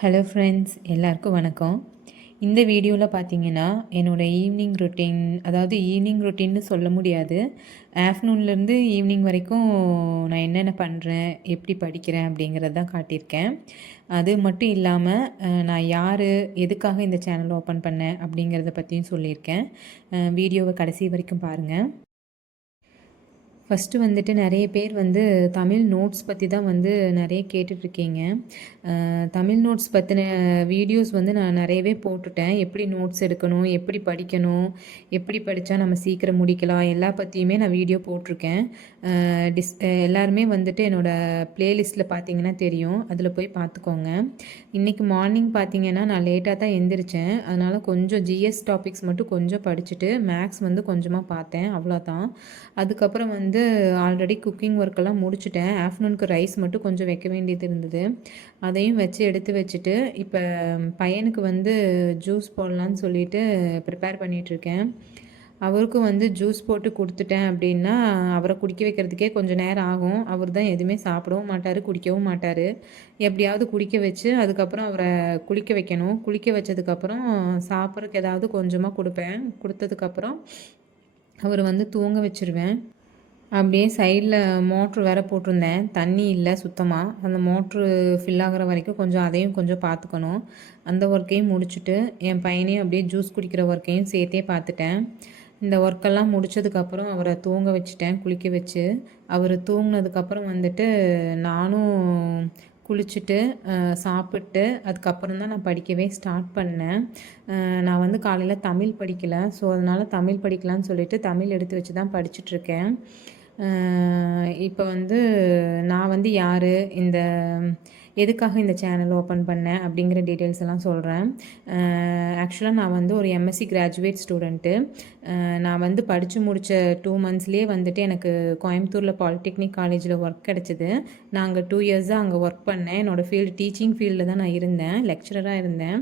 Hello friends, எல்லாருக்கும் வணக்கம். இந்த வீடியோவில் பார்த்தீங்கன்னா என்னோடய ஈவினிங் ரொட்டீன், அதாவது ஈவினிங் ரொட்டீன்னு சொல்ல முடியாது. ஆஃப்டர்நூன்லேருந்து ஈவினிங் வரைக்கும் நான் என்னென்ன பண்ணுறேன், எப்படி படிக்கிறேன் அப்படிங்கிறது தான் காட்டியிருக்கேன். அது மட்டும் இல்லாமல் நான் யார், எதுக்காக இந்த சேனல் ஓப்பன் பண்ணேன் அப்படிங்கிறத பற்றியும் சொல்லியிருக்கேன். வீடியோவை கடைசி வரைக்கும் பாருங்கள். ஃபஸ்ட்டு வந்துட்டு நிறைய பேர் வந்து தமிழ் நோட்ஸ் பற்றி தான் வந்து நிறைய கேட்டுட்ருக்கீங்க. தமிழ் நோட்ஸ் பற்றின வீடியோஸ் வந்து நான் நிறையவே போட்டுட்டேன். எப்படி நோட்ஸ் எடுக்கணும், எப்படி படிக்கணும், எப்படி படித்தா நம்ம சீக்கிரம் முடிக்கலாம், எல்லா பற்றியுமே நான் வீடியோ போட்டிருக்கேன். எல்லாருமே வந்துட்டு என்னோடய ப்ளேலிஸ்ட்டில் பார்த்தீங்கன்னா தெரியும், அதில் போய் பார்த்துக்கோங்க. இன்றைக்கி மார்னிங் பார்த்தீங்கன்னா நான் லேட்டாக தான் எந்திரிச்சேன். அதனால் கொஞ்சம் ஜிஎஸ் டாபிக்ஸ் மட்டும் கொஞ்சம் படிச்சுட்டு மேக்ஸ் வந்து கொஞ்சமாக பார்த்தேன், அவ்வளோதான். அதுக்கப்புறம் வந்து ஆல்ரெடி குக்கிங் ஒர்க்கெல்லாம் முடிச்சுட்டேன். ஆஃப்டர்நூனுக்கு ரைஸ் மட்டும் கொஞ்சம் வைக்க வேண்டியது இருந்தது. அதையும் வச்சு எடுத்து வச்சுட்டு இப்போ பையனுக்கு வந்து ஜூஸ் போடலான்னு சொல்லிட்டு ப்ரிப்பேர் பண்ணிகிட்ருக்கேன். அவருக்கும் வந்து ஜூஸ் போட்டு கொடுத்துட்டேன் அப்படின்னா அவரை குடிக்க வைக்கிறதுக்கே கொஞ்சம் நேரம் ஆகும். அவர் தான் எதுவுமே சாப்பிடவும் மாட்டார், குடிக்கவும் மாட்டார். எப்படியாவது குடிக்க வச்சு அதுக்கப்புறம் அவரை குளிக்க வைக்கணும். குளிக்க வச்சதுக்கப்புறம் சாப்பிட்றதுக்கு ஏதாவது கொஞ்சமாக கொடுப்பேன். கொடுத்ததுக்கப்புறம் அவர் வந்து தூங்க வச்சுருவேன். அப்படியே சைடில் மோட்ரு வேறு போட்டிருந்தேன், தண்ணி இல்லை சுத்தமாக. அந்த மோட்ரு ஃபில் ஆகிற வரைக்கும் கொஞ்சம் அதையும் கொஞ்சம் பார்த்துக்கணும். அந்த ஒர்க்கையும் முடிச்சுட்டு என் பையனையும் அப்படியே ஜூஸ் குடிக்கிற ஒர்க்கையும் சேர்த்தே பார்த்துட்டேன். இந்த ஒர்க்கெல்லாம் முடித்ததுக்கப்புறம் அவரை தூங்க வச்சுட்டேன், குளிக்க வச்சு. அவர் தூங்கினதுக்கப்புறம் வந்துட்டு நானும் குளிச்சுட்டு சாப்பிட்டு அதுக்கப்புறம் தான் நான் படிக்கவே ஸ்டார்ட் பண்ணேன். நான் வந்து காலையில் தமிழ் படிக்கலை, ஸோ அதனால் தமிழ் படிக்கலான்னு சொல்லிட்டு தமிழ் எடுத்து வச்சு தான் படிச்சுட்ருக்கேன். இப்போ வந்து நான் வந்து யார், இந்த எதுக்காக இந்த சேனல் ஓப்பன் பண்ணேன் அப்படிங்கிற டீட்டெயில்ஸ் எல்லாம் சொல்கிறேன். ஆக்சுவலாக நான் வந்து ஒரு எம்எஸ்சி கிராஜுவேட் ஸ்டூடெண்ட்டு. நான் வந்து படித்து முடித்த 2 மந்த்ஸ்லேயே வந்துட்டு எனக்கு கோயம்புத்தூரில் பாலிடெக்னிக் காலேஜில் ஒர்க் கிடச்சிது. நான் அங்கே 2 இயர்ஸாக அங்கே ஒர்க் பண்ணேன். என்னோடய ஃபீல்டு டீச்சிங் ஃபீல்டில் தான் நான் இருந்தேன், லெக்சரராக இருந்தேன்.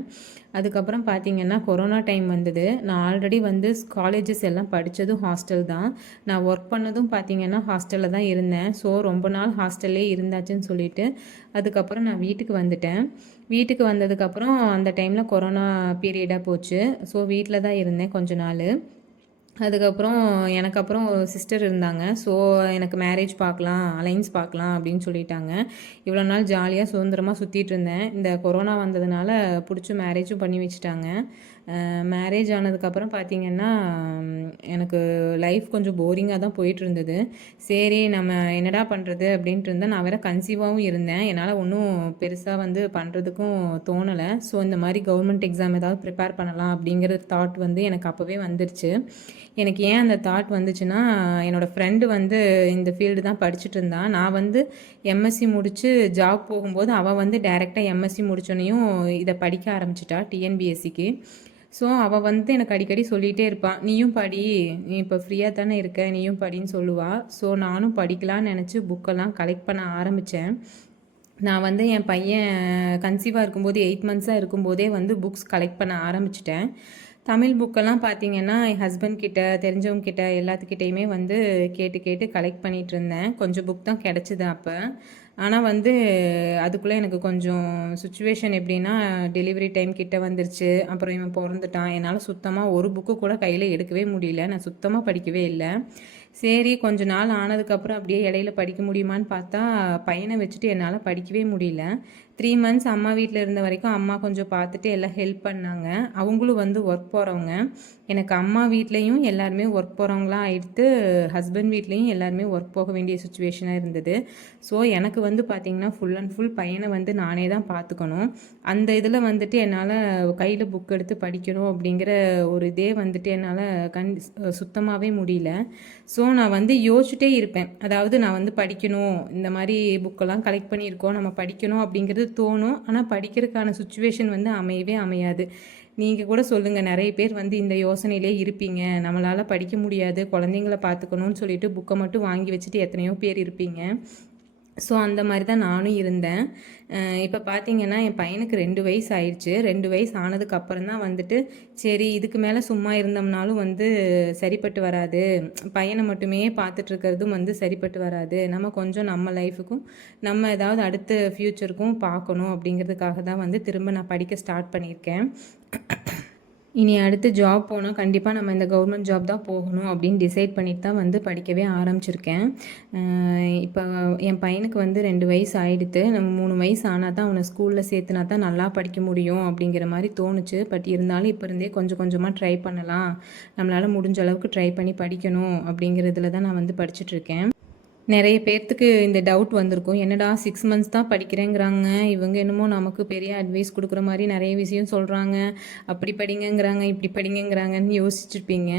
அதுக்கப்புறம் பார்த்திங்கன்னா கொரோனா டைம் வந்தது. நான் ஆல்ரெடி வந்து காலேஜஸ் எல்லாம் படித்ததும் ஹாஸ்டல் தான். நான் ஒர்க் பண்ணதும் பார்த்திங்கன்னா ஹாஸ்டலில் தான் இருந்தேன். ஸோ ரொம்ப நாள் ஹாஸ்டல்லே இருந்தாச்சுன்னு சொல்லிவிட்டு அதுக்கப்புறம் நான் வீட்டுக்கு வந்துட்டேன். வீட்டுக்கு வந்ததுக்கப்புறம் அந்த டைமில் கொரோனா பீரியடாக போச்சு. ஸோ வீட்டில் தான் இருந்தேன் கொஞ்ச நாள். அதுக்கப்புறம் எனக்கு அப்புறம் ஒரு சிஸ்டர் இருந்தாங்க. ஸோ எனக்கு மேரேஜ் பார்க்கலாம், அலைன்ஸ் பார்க்கலாம் அப்படின்னு சொல்லிட்டாங்க. இவ்வளோ நாள் ஜாலியாக சுதந்திரமாக சுற்றிட்டு இருந்தேன். இந்த கொரோனா வந்ததுனால பிடிச்சி மேரேஜும் பண்ணி வச்சுட்டாங்க. மேரேஜ் ஆனதுக்கப்புறம் பார்த்திங்கன்னா எனக்கு லைஃப் கொஞ்சம் போரிங்காக தான் போயிட்டு இருந்தது. சரி நம்ம என்னடா பண்ணுறது அப்படின்ட்டு இருந்தேன். நான் வேறு கன்சீவாகவும் இருந்தேன். என்னால் ஒன்றும் பெருசாக வந்து பண்ணுறதுக்கும் தோணலை. ஸோ இந்த மாதிரி கவர்மெண்ட் எக்ஸாம் ஏதாவது ப்ரிப்பேர் பண்ணலாம் அப்படிங்கிற தாட் வந்து எனக்கு அப்போவே வந்துருச்சு. எனக்கு ஏன் அந்த தாட் வந்துச்சுன்னா, என்னோடய ஃப்ரெண்டு வந்து இந்த ஃபீல்டு தான் படிச்சுட்டு இருந்தான். நான் வந்து எம்எஸ்சி முடித்து ஜாப் போகும்போது அவள் வந்து டைரெக்டாக எம்எஸ்சி முடிச்சோன்னையும் இதை படிக்க ஆரம்பிச்சிட்டா டிஎன்பிஎஸ்சிக்கு. ஸோ அவள் வந்து எனக்கு அடிக்கடி சொல்லிகிட்டே இருப்பாள், நீயும் படி, நீ இப்போ ஃப்ரீயாக தானே இருக்க, நீயும் படின்னு சொல்லுவாள். ஸோ நானும் படிக்கலான்னு நினச்சி புக்கெல்லாம் கலெக்ட் பண்ண ஆரம்பித்தேன். நான் வந்து என் பையன் கன்சீவாக இருக்கும்போது 8 மந்த்ஸாக இருக்கும்போதே வந்து புக்ஸ் கலெக்ட் பண்ண ஆரம்பிச்சிட்டேன். தமிழ் புக்கெல்லாம் பார்த்திங்கன்னா என் ஹஸ்பண்ட் கிட்ட, தெரிஞ்சவங்க கிட்ட எல்லாத்துக்கிட்டேயுமே வந்து கேட்டு கேட்டு கலெக்ட் பண்ணிகிட்டு இருந்தேன். கொஞ்சம் புக் தான் கிடச்சிது அப்போ. ஆனால் வந்து அதுக்குள்ளே எனக்கு கொஞ்சம் சுச்சுவேஷன் எப்படின்னா, டெலிவரி டைம் கிட்ட வந்துருச்சு. அப்புறம் இவன் பிறந்துட்டான். என்னால் சுத்தமாக ஒரு புக்கு கூட கையில் எடுக்கவே முடியல. நான் சுத்தமாக படிக்கவே இல்லை. சரி கொஞ்ச நாள் ஆனதுக்கப்புறம் அப்படியே இடையில படிக்க முடியுமான்னு பார்த்தா பையனை வச்சுட்டு என்னால் படிக்கவே முடியல. 3 மந்த்ஸ் அம்மா வீட்டில் இருந்த வரைக்கும் அம்மா கொஞ்சம் பார்த்துட்டு எல்லாம் ஹெல்ப் பண்ணாங்க. அவங்களும் வந்து ஒர்க் போகிறவங்க. எனக்கு அம்மா வீட்லேயும் எல்லாருமே ஒர்க் போகிறவங்களாம் ஆகிடுத்து, ஹஸ்பண்ட் வீட்லேயும் எல்லாருமே ஒர்க் போக வேண்டிய சுச்சுவேஷனாக இருந்தது. ஸோ எனக்கு வந்து பார்த்திங்கன்னா ஃபுல் அண்ட் ஃபுல் பையனை வந்து நானே தான் பார்த்துக்கணும். அந்த இதில் வந்துட்டு என்னால் கையில் புக் எடுத்து படிக்கணும் அப்படிங்கிற ஒரு இதே வந்துட்டு என்னால் சுத்தமாகவே முடியல. ஸோ நான் வந்து யோசிச்சுட்டே இருப்பேன். அதாவது நான் வந்து படிக்கணும், இந்த மாதிரி புக்கெல்லாம் கலெக்ட் பண்ணியிருக்கோம், நம்ம படிக்கணும் அப்படிங்கிறது தோணும். ஆனால் படிக்கிறதுக்கான சுச்சுவேஷன் வந்து அமையவே அமையாது. நீங்கள் கூட சொல்லுங்கள், நிறைய பேர் வந்து இந்த யோசனையிலே இருப்பீங்க. நம்மளால் படிக்க முடியாது, குழந்தைங்கள பார்த்துக்கணும்னு சொல்லிட்டு புக்கை மட்டும் வாங்கி வச்சுட்டு எத்தனையோ பேர் இருப்பீங்க. ஸோ அந்த மாதிரி தான் நானும் இருந்தேன். இப்போ பார்த்தீங்கன்னா என் பையனுக்கு 2 வயசு ஆயிடுச்சு. 2 வயசு ஆனதுக்கப்புறம் தான் வந்துட்டு சரி இதுக்கு மேலே சும்மா இருந்தோம்னாலும் வந்து சரிப்பட்டு வராது. பையனை மட்டுமே பார்த்துட்ருக்கிறதும் வந்து சரிப்பட்டு வராது. நம்ம கொஞ்சம் நம்ம லைஃபுக்கும் நம்ம ஏதாவது அடுத்த ஃப்யூச்சருக்கும் பார்க்கணும் அப்படிங்கிறதுக்காக தான் வந்து திரும்ப நான் படிக்க ஸ்டார்ட் பண்ணியிருக்கேன். இனி அடுத்து ஜாப் போனால் கண்டிப்பாக நம்ம இந்த கவர்மெண்ட் ஜாப் தான் போகணும் அப்படின்னு டிசைட் பண்ணிட்டு தான் வந்து படிக்கவே ஆரம்பிச்சிருக்கேன். இப்போ என் பையனுக்கு வந்து 2 வயசு ஆகிடுது. நம்ம 3 வயசு ஆனால் தான் அவனை ஸ்கூலில் சேர்த்துனா தான் நல்லா படிக்க முடியும் அப்படிங்கிற மாதிரி தோணுச்சு. பட் இருந்தாலும் இப்போ இருந்தே கொஞ்சம் கொஞ்சமாக ட்ரை பண்ணலாம், நம்மளால் முடிஞ்ச அளவுக்கு ட்ரை பண்ணி படிக்கணும் அப்படிங்கிறதுல தான் நான் வந்து படிச்சுட்ருக்கேன். நிறைய பேர்த்துக்கு இந்த டவுட் வந்திருக்கும், என்னடா 6 மந்த்ஸ் தான் படிக்கிறேங்கிறாங்க, இவங்க என்னமோ நமக்கு பெரிய அட்வைஸ் கொடுக்குற மாதிரி நிறைய விஷயம் சொல்கிறாங்க, அப்படி படிங்கங்கிறாங்க இப்படி படிங்கங்கிறாங்கன்னு யோசிச்சுருப்பீங்க.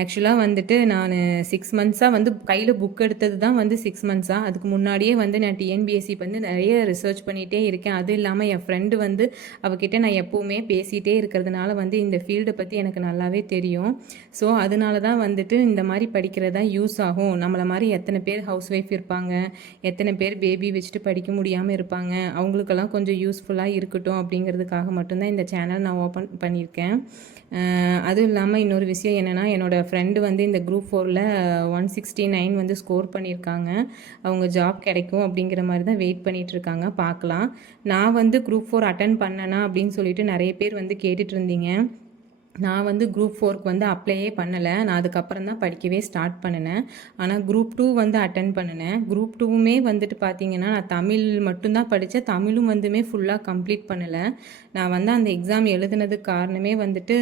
ஆக்சுவலாக வந்துட்டு நான் 6 மந்த்ஸாக வந்து கையில் புக் எடுத்தது தான் வந்து 6 மந்த்ஸாக. அதுக்கு முன்னாடியே வந்து நான் டிஎன்பிஎஸ்சி வந்து நிறைய ரிசர்ச் பண்ணிகிட்டே இருக்கேன். அதுவும் இல்லாமல் என் ஃப்ரெண்டு வந்து அவகிட்ட நான் எப்போவுமே பேசிகிட்டே இருக்கிறதுனால வந்து இந்த ஃபீல்டை பற்றி எனக்கு நல்லாவே தெரியும். ஸோ அதனால தான் வந்துட்டு இந்த மாதிரி படிக்கிறதா யூஸ் ஆகும். நம்மளை மாதிரி எத்தனை பேர் ஹவுஸ் ஒய்ஃப் இருப்பாங்க, எத்தனை பேர் பேபி வச்சுட்டு படிக்க முடியாமல் இருப்பாங்க, அவங்களுக்கெல்லாம் கொஞ்சம் யூஸ்ஃபுல்லாக இருக்கட்டும் அப்படிங்கிறதுக்காக மட்டும்தான் இந்த சேனல் நான் ஓப்பன் பண்ணியிருக்கேன். அதுவும் இல்லாமல் இன்னொரு விஷயம் என்னென்னா, என்னோடய ஃப்ரெண்டு வந்து இந்த குரூப் 4ல் 169 வந்து ஸ்கோர் பண்ணியிருக்காங்க. அவங்க ஜாப் கிடைக்கும் அப்படிங்கிற மாதிரி தான் வெயிட் பண்ணிகிட்ருக்காங்க, பார்க்கலாம். நான் வந்து குரூப் 4 அட்டன் பண்ணேனா அப்படின்னு சொல்லிட்டு நிறைய பேர் வந்து கேட்டுட்டு இருந்தீங்க. நான் வந்து குரூப் 4க்கு வந்து அப்ளையே பண்ணலை. நான் அதுக்கப்புறம் தான் படிக்கவே ஸ்டார்ட் பண்ணினேன். ஆனால் குரூப் 2 வந்து அட்டன் பண்ணினேன். குரூப் 2மே வந்துட்டு பார்த்தீங்கன்னா நான் தமிழ் மட்டும்தான் படித்தேன். தமிழும் வந்துமே ஃபுல்லாக கம்ப்ளீட் பண்ணலை. நான் வந்து அந்த எக்ஸாம் எழுதுனதுக்கு காரணமே வந்துட்டு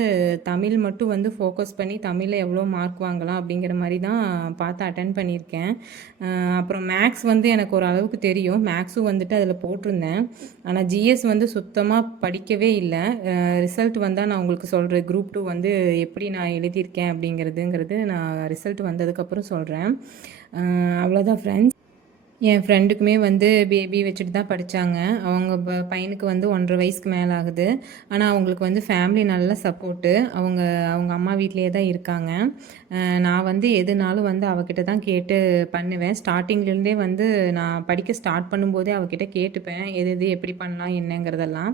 தமிழ் மட்டும் வந்து ஃபோக்கஸ் பண்ணி தமிழில் எவ்வளோ மார்க் வாங்கலாம் அப்படிங்கிற மாதிரி தான் பார்த்து அட்டன் பண்ணியிருக்கேன். அப்புறம் மேக்ஸ் வந்து எனக்கு ஒரு அளவுக்கு தெரியும். மேக்ஸும் வந்துட்டு அதில் போட்டிருந்தேன். ஆனால் ஜிஎஸ் வந்து சுத்தமாக படிக்கவே இல்லை. ரிசல்ட் வந்தால் நான் உங்களுக்கு சொல்கிறேன். குரூப் 2 வந்து எப்படி நான் எழுதியிருக்கேன் அப்படிங்கிறது நான் ரிசல்ட் வந்ததுக்கப்புறம் சொல்கிறேன். அவ்வளோதான் ஃப்ரெண்ட்ஸ். என் ஃப்ரெண்டுக்குமே வந்து பேபி வச்சுட்டு தான் படித்தாங்க. அவங்க பையனுக்கு வந்து 1.5 வயசுக்கு மேலே ஆகுது. ஆனால் அவங்களுக்கு வந்து ஃபேமிலி நல்ல சப்போர்ட்டு. அவங்க அம்மா வீட்டிலேயே தான் இருக்காங்க. நான் வந்து எதுனாலும் வந்து அவகிட்ட தான் கேட்டு பண்ணுவேன். ஸ்டார்டிங்லேருந்தே வந்து நான் படிக்க ஸ்டார்ட் பண்ணும்போதே அவகிட்ட கேட்டுப்பேன், எது எப்படி பண்ணலாம் என்னங்கிறதெல்லாம்.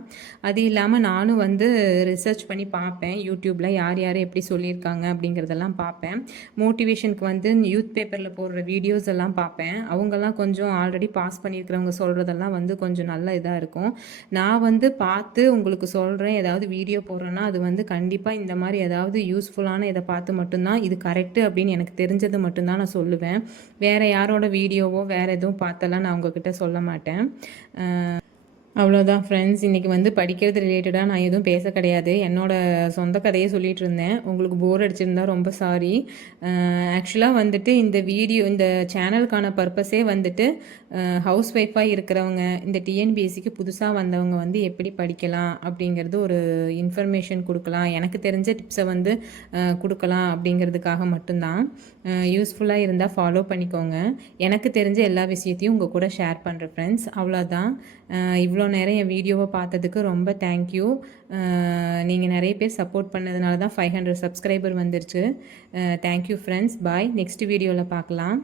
அது இல்லாமல் நானும் வந்து ரிசர்ச் பண்ணி பார்ப்பேன். யூடியூப்பில் யார் யார் எப்படி சொல்லியிருக்காங்க அப்படிங்கிறதெல்லாம் பார்ப்பேன். மோட்டிவேஷனுக்கு வந்து யூத் பேப்பரில் போடுற வீடியோஸ் எல்லாம் பார்ப்பேன். அவங்கெல்லாம் கொஞ்சம் ஆல்ரெடி பாஸ் பண்ணியிருக்கிறவங்க சொல்கிறதெல்லாம் வந்து கொஞ்சம் நல்ல இதாக இருக்கும். நான் வந்து பார்த்து உங்களுக்கு சொல்கிறேன், ஏதாவது வீடியோ போடுறேன்னா அது வந்து கண்டிப்பாக இந்த மாதிரி ஏதாவது யூஸ்ஃபுல்லான இதை பார்த்து மட்டும்தான் இது கரெக்டு அப்படின்னு எனக்கு தெரிஞ்சது மட்டும்தான் நான் சொல்லுவேன். வேறு யாரோட வீடியோவோ வேறு எதுவும் பார்த்தெல்லாம் நான் உங்ககிட்ட சொல்ல மாட்டேன். அவ்வளோதான் ஃப்ரெண்ட்ஸ். இன்றைக்கி வந்து படிக்கிறது ரிலேட்டடாக நான் எதுவும் பேச கிடையாது. என்னோடய சொந்த கதையை சொல்லிகிட்டு இருந்தேன். உங்களுக்கு போர் அடிச்சிருந்தா ரொம்ப சாரி. ஆக்சுவலாக வந்துட்டு இந்த சேனலுக்கான பர்பஸே வந்துட்டு ஹவுஸ் ஒய்ஃபாக இருக்கிறவங்க, இந்த டிஎன்பிஎஸ்சிக்கு புதுசாக வந்தவங்க வந்து எப்படி படிக்கலாம் அப்படிங்கிறது ஒரு இன்ஃபர்மேஷன் கொடுக்கலாம், எனக்கு தெரிஞ்ச டிப்ஸை வந்து கொடுக்கலாம் அப்படிங்கிறதுக்காக மட்டும்தான். யூஸ்ஃபுல்லாக இருந்தால் ஃபாலோ பண்ணிக்கோங்க. எனக்கு தெரிஞ்ச எல்லா விஷயத்தையும் உங்கள் கூட ஷேர் பண்ணுறேன் ஃப்ரெண்ட்ஸ். அவ்வளோதான். இவ்வளோ நேரம் என் வீடியோவை பார்த்ததுக்கு ரொம்ப தேங்க்யூ. நீங்கள் நிறைய பேர் சப்போர்ட் பண்ணதுனால தான் 500 சப்ஸ்கிரைபர் வந்துருச்சு. Thank you friends. பாய். நெக்ஸ்ட் வீடியோவில் பார்க்கலாம்.